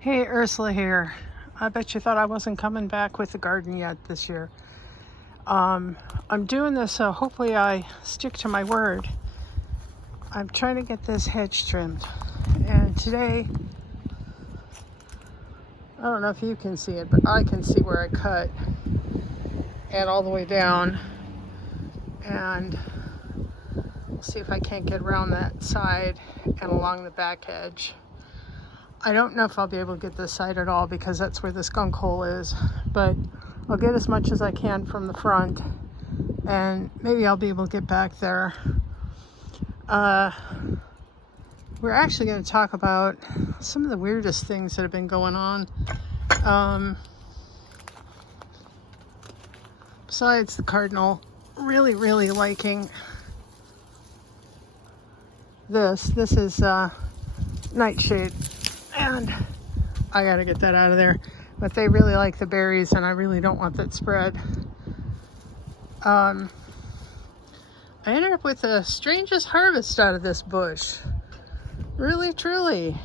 Hey, Ursula here. I bet you thought I wasn't coming back with the garden yet this year. I'm doing this so hopefully I stick to my word. I'm trying to get this hedge trimmed. And today, I don't know if you can see it, but I can see where I cut and all the way down. And we'll see if I can't get around that side and along the back edge. I don't know if I'll be able to get this side at all because that's where the skunk hole is, but I'll get as much as I can from the front and maybe I'll be able to get back there. We're actually going to talk about some of the weirdest things that have been going on. Besides the cardinal really liking this is nightshade. And I gotta get that out of there. But they really like the berries and I really don't want that spread. I ended up with the strangest harvest out of this bush. Really, truly.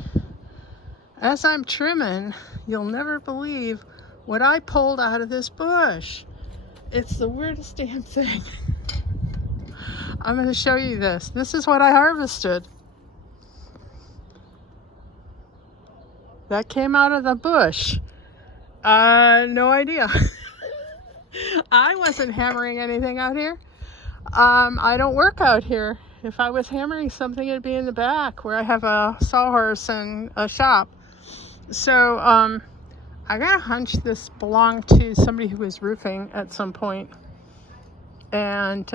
As I'm trimming, you'll never believe what I pulled out of this bush. It's the weirdest damn thing. I'm gonna show you this. This is what I harvested. That came out of the bush. No idea. I wasn't hammering anything out here. I don't work out here. If I was hammering something, it'd be in the back where I have a sawhorse and a shop. So I got a hunch this belonged to somebody who was roofing at some point. And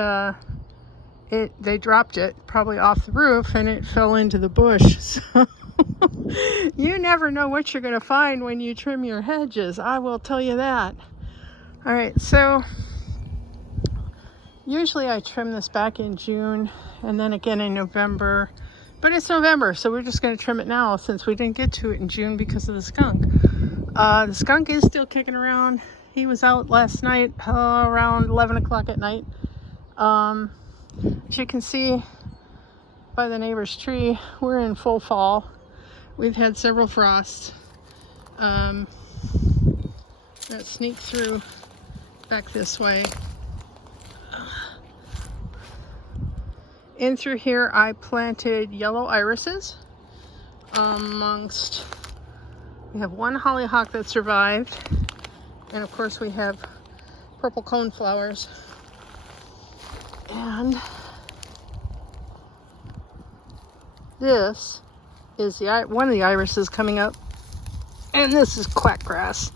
they dropped it probably off the roof and it fell into the bush. So you never know what you're going to find when you trim your hedges. I will tell you that. All right, so usually I trim this back in June and then again in November. But it's November, so we're just going to trim it now since we didn't get to it in June because of the skunk. The skunk is still kicking around. He was out last night around 11 o'clock at night. As you can see by the neighbor's tree, we're in full fall. We've had several frosts that sneak through back this way. In through here, I planted yellow irises amongst, we have one hollyhock that survived, and of course we have purple coneflowers. And this is one of the irises coming up, and this is quackgrass,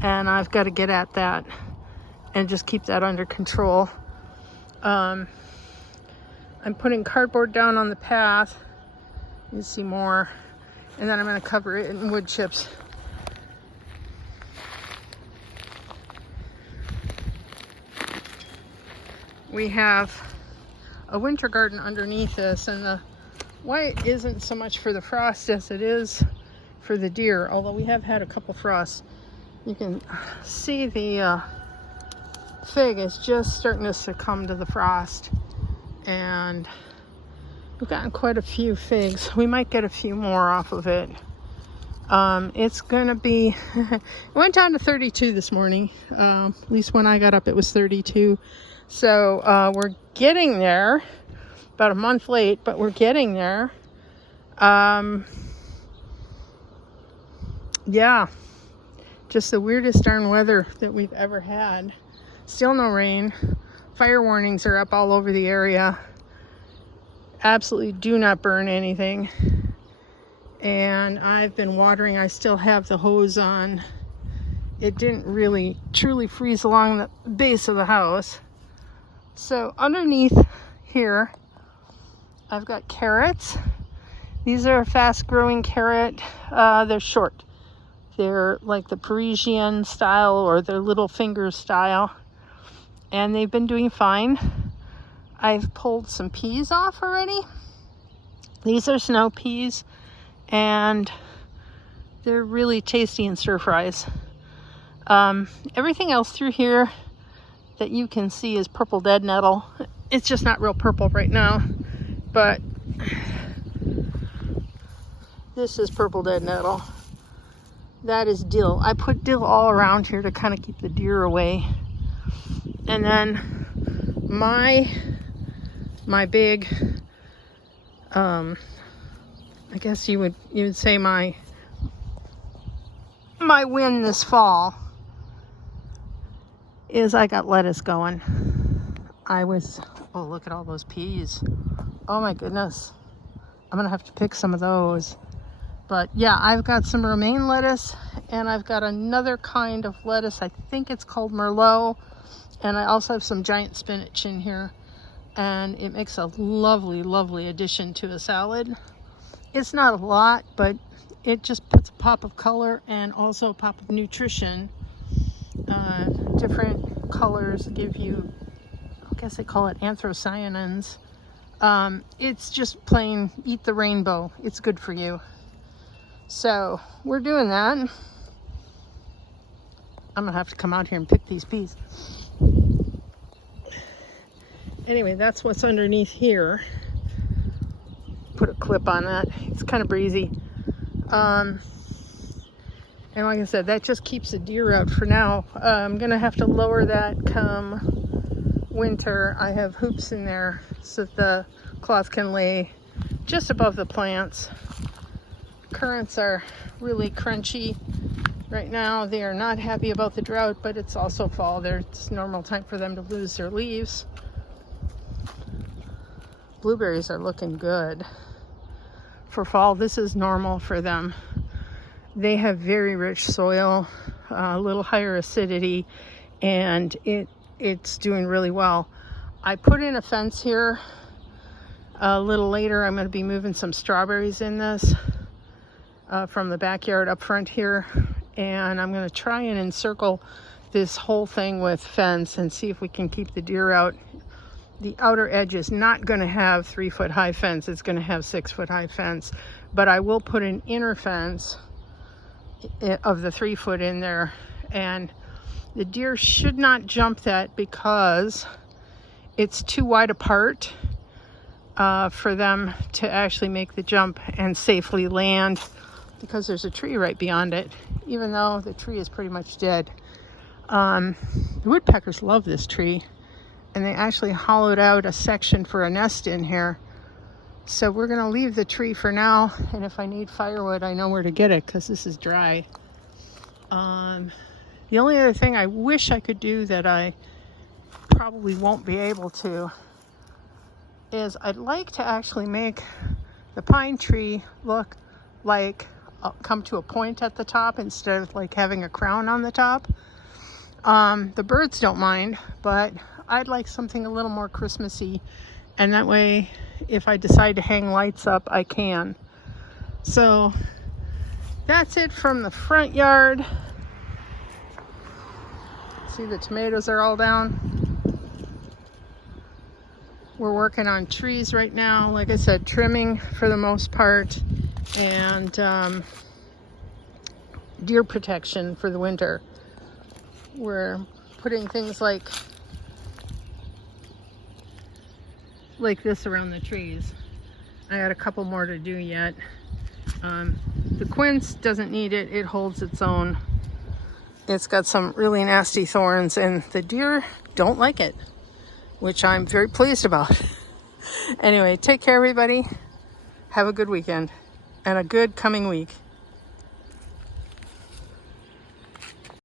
and I've got to get at that and just keep that under control. I'm putting cardboard down on the path. You see more, and then I'm going to cover it in wood chips. We have a winter garden underneath this, and the white isn't so much for the frost as it is for the deer, although we have had a couple frosts. You can see the fig is just starting to succumb to the frost, and we've gotten quite a few figs. We might get a few more off of it. It's gonna be it went down to 32 this morning. At least when I got up it was 32, so we're getting there. About a month late, but we're getting there. Yeah, just the weirdest darn weather that we've ever had. Still no rain. Fire warnings are up all over the area. Absolutely do not burn anything. And I've been watering. I still have the hose on. It didn't really truly freeze along the base of the house. So underneath here, I've got carrots. These are a fast-growing carrot. They're short. They're like the Parisian style or their little finger style. And they've been doing fine. I've pulled some peas off already. These are snow peas. And they're really tasty in stir fries. Everything else through here that you can see is purple dead nettle. It's just not real purple right now. But this is purple dead nettle. that is dill. I put dill all around here to kind of keep the deer away. And then my big, I guess you would say my win this fall is I got lettuce going. Oh, look at all those peas. Oh my goodness. I'm gonna have to pick some of those. But yeah, I've got some romaine lettuce, and I've got another kind of lettuce. I think it's called Merlot. And I also have some giant spinach in here. And it makes a lovely, lovely addition to a salad. It's not a lot, but it just puts a pop of color and also a pop of nutrition. Different colors give you, I guess they call it anthocyanins. It's just plain eat the rainbow. It's good for you. So we're doing that. I'm gonna have to come out here and pick these peas. Anyway, that's what's underneath here. Put a clip on that. It's kind of breezy. And like I said, that just keeps the deer out for now. I'm gonna have to lower that come winter. I have hoops in there so that the cloth can lay just above the plants. Currants are really crunchy right now. They are not happy about the drought, but it's also fall. It's normal time for them to lose their leaves. Blueberries are looking good for fall. This is normal for them. They have very rich soil, a little higher acidity, and it's doing really well. I put in a fence here. A little later, I'm going to be moving some strawberries in this from the backyard up front here, and I'm going to try and encircle this whole thing with fence and see if we can keep the deer out. The outer edge is not going to have 3-foot high fence. It's going to have 6-foot high fence, but I will put an inner fence of the 3-foot in there, and the deer should not jump that because it's too wide apart for them to actually make the jump and safely land, because there's a tree right beyond it, even though the tree is pretty much dead. The woodpeckers love this tree, and they actually hollowed out a section for a nest in here. So we're gonna leave the tree for now, and if I need firewood, I know where to get it because this is dry. The only other thing I wish I could do that I probably won't be able to is I'd like to actually make the pine tree look like come to a point at the top instead of like having a crown on the top. The birds don't mind, but I'd like something a little more Christmassy, and that way if I decide to hang lights up, I can. So that's it from the front yard. See, the tomatoes are all down. We're working on trees right now, like I said, trimming for the most part, and deer protection for the winter. We're putting things like this around the trees. I got a couple more to do yet. The quince doesn't need it. It holds its own. It's got some really nasty thorns, and the deer don't like it, which I'm very pleased about. Anyway, take care, everybody. Have a good weekend and a good coming week.